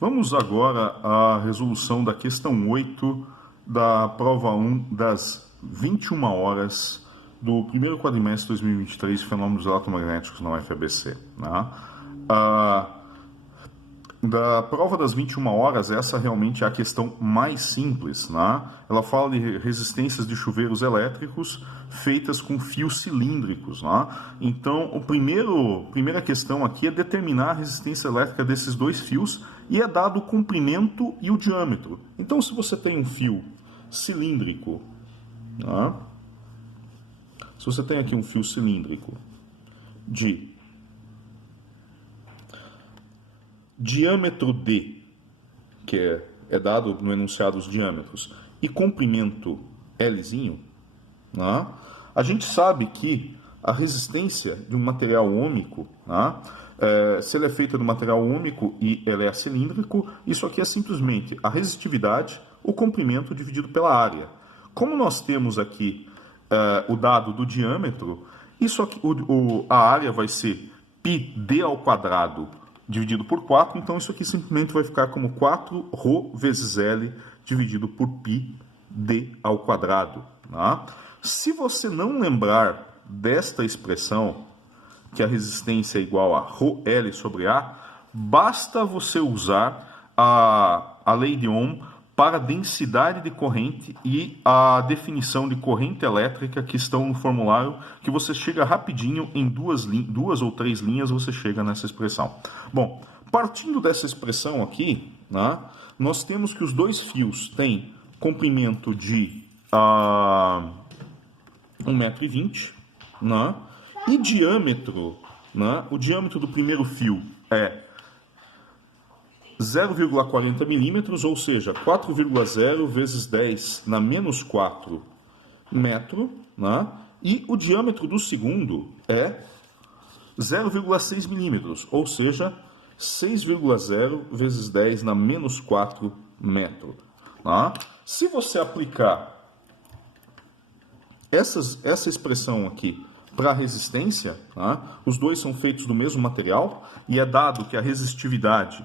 Vamos agora à resolução da questão 8 da prova 1 das 21 horas do primeiro quadrimestre de 2023 de Fenômenos Eletromagnéticos na UFABC. Né? Da prova das 21 horas, essa realmente é a questão mais simples. Né? Ela fala de resistências de chuveiros elétricos feitas com fios cilíndricos. Né? Então, a primeira questão aqui é determinar a resistência elétrica desses dois fios e é dado o comprimento e o diâmetro. Então, se você tem um fio cilíndrico, né? Se você tem aqui um fio cilíndrico de diâmetro D, que é dado no enunciado os diâmetros, e comprimento Lzinho, né? A gente sabe que a resistência de um material ômico, né? Se ele é feito de um material ômico e ele é cilíndrico, isso aqui é simplesmente a resistividade, o comprimento dividido pela área. Como nós temos aqui o dado do diâmetro, isso aqui, a área vai ser πd ao quadrado dividido por 4, então isso aqui simplesmente vai ficar como 4ρ vezes L dividido por πd ao quadrado. Tá? Se você não lembrar desta expressão, que a resistência é igual a ρL sobre A, basta você usar a lei de Ohm para a densidade de corrente e a definição de corrente elétrica que estão no formulário, que você chega rapidinho, em duas ou três linhas você chega nessa expressão. Bom, partindo dessa expressão aqui, né, nós temos que os dois fios têm comprimento de 1,20 m, né, e diâmetro, né, o diâmetro do primeiro fio é 0,40 milímetros, ou seja, 4,0 vezes 10 na menos 4 metro, né? E o diâmetro do segundo é 0,6 milímetros, ou seja, 6,0 vezes 10 na menos 4 metro. Né? Se você aplicar essa expressão aqui para a resistência, né? Os dois são feitos do mesmo material e é dado que a resistividade,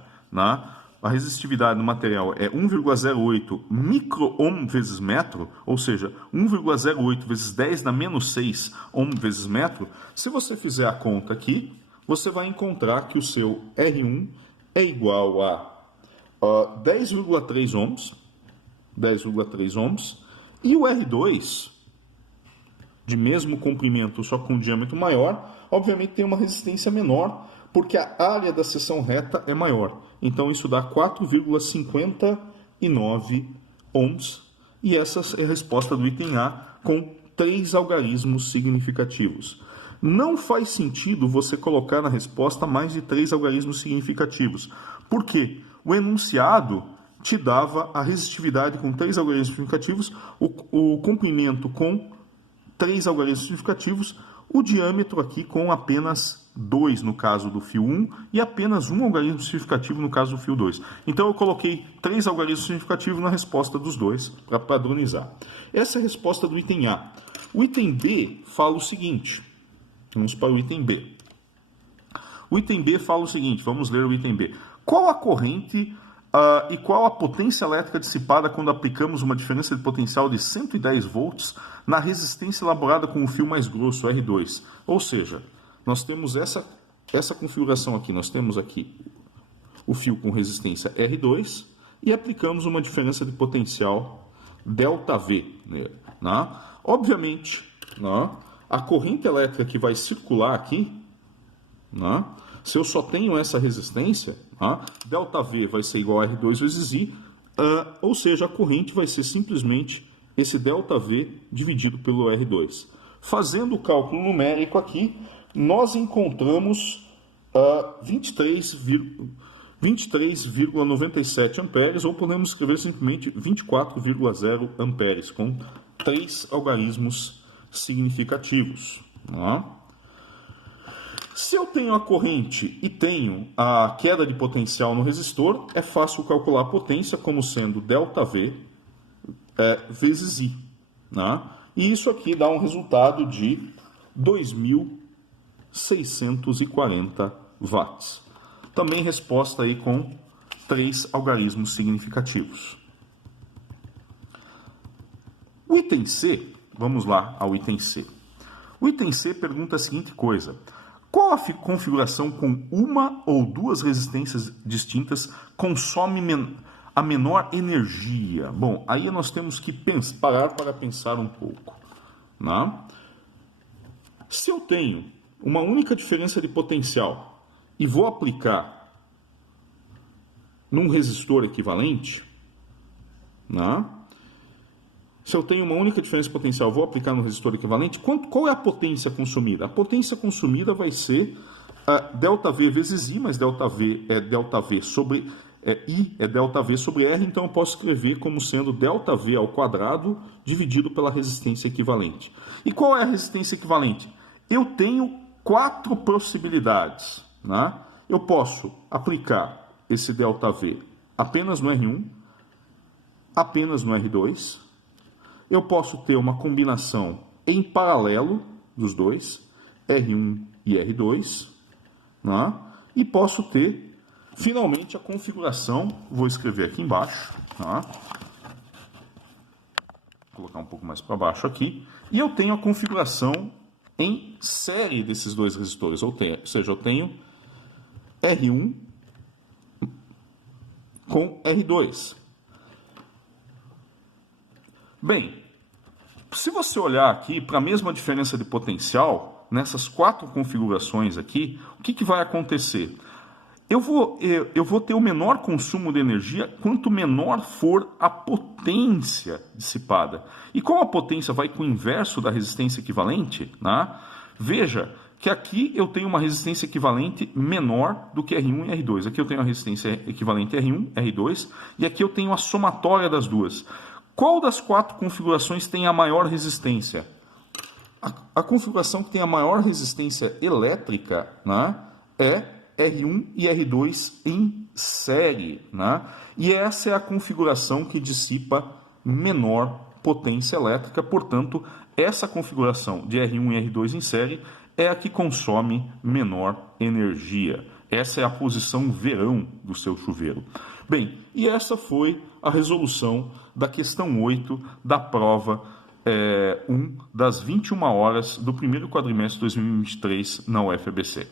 a resistividade do material é 1,08 micro-ohm vezes metro, ou seja, 1,08 vezes 10 na menos 6 ohm vezes metro. Se você fizer a conta aqui, você vai encontrar que o seu R1 é igual a 10,3 ohms, e o R2, de mesmo comprimento, só com um diâmetro maior, obviamente tem uma resistência menor, porque a área da seção reta é maior. Então, isso dá 4,59 ohms. E essa é a resposta do item A, com 3 algarismos significativos. Não faz sentido você colocar na resposta mais de 3 algarismos significativos. Por quê? O enunciado te dava a resistividade com 3 algarismos significativos, o comprimento com 3 algarismos significativos, o diâmetro aqui com apenas 2 no caso do fio 1 e apenas um algarismo significativo no caso do fio 2. Então eu coloquei 3 algarismos significativos na resposta dos dois para padronizar. Essa é a resposta do item A. O item B fala o seguinte. Vamos para o item B. O item B fala o seguinte, vamos ler o item B. Qual a corrente e qual a potência elétrica dissipada quando aplicamos uma diferença de potencial de 110 volts na resistência elaborada com o fio mais grosso, R2? Ou seja, nós temos essa configuração aqui. Nós temos aqui o fio com resistência R2 e aplicamos uma diferença de potencial ΔV nele. Né? Obviamente, né, a corrente elétrica que vai circular aqui, né, se eu só tenho essa resistência, ΔV vai ser igual a R2 vezes I, ou seja, a corrente vai ser simplesmente esse ΔV dividido pelo R2. Fazendo o cálculo numérico aqui, nós encontramos 23,97 amperes, ou podemos escrever simplesmente 24,0 amperes, com 3 algarismos significativos. Se eu tenho a corrente e tenho a queda de potencial no resistor, é fácil calcular a potência como sendo ΔV vezes I. E isso aqui dá um resultado de 2.640 watts. Também resposta aí com 3 algarismos significativos. O item C, vamos lá ao item C. O item C pergunta a seguinte coisa: qual a configuração com uma ou duas resistências distintas consome a menor energia? Bom, aí nós temos que parar para pensar um pouco, né? Se eu tenho uma única diferença de potencial e vou aplicar num resistor equivalente, né? Se eu tenho uma única diferença potencial, vou aplicar no resistor equivalente, qual é a potência consumida? A potência consumida vai ser ΔV vezes I, mas ΔV é ΔV sobre I é ΔV sobre R, então eu posso escrever como sendo ΔV ao quadrado dividido pela resistência equivalente. E qual é a resistência equivalente? Eu tenho 4 possibilidades, né? Eu posso aplicar esse ΔV apenas no R1, apenas no R2, eu posso ter uma combinação em paralelo dos dois, R1 e R2, né? E posso ter, finalmente, a configuração, vou escrever aqui embaixo, tá? Vou colocar um pouco mais para baixo aqui, e eu tenho a configuração em série desses dois resistores, ou seja, eu tenho R1 com R2. Bem, se você olhar aqui para a mesma diferença de potencial, nessas 4 configurações aqui, o que vai acontecer? Eu vou ter o menor consumo de energia quanto menor for a potência dissipada. E como a potência vai com o inverso da resistência equivalente, né? Veja que aqui eu tenho uma resistência equivalente menor do que R1 e R2. Aqui eu tenho a resistência equivalente R1, R2, e aqui eu tenho a somatória das duas. Qual das 4 configurações tem a maior resistência? A configuração que tem a maior resistência elétrica, né, é R1 e R2 em série, né? E essa é a configuração que dissipa menor potência elétrica, portanto, essa configuração de R1 e R2 em série é a que consome menor energia. Essa é a posição verão do seu chuveiro. Bem, e essa foi a resolução da questão 8 da prova 1 das 21 horas do primeiro quadrimestre de 2023 na UFABC.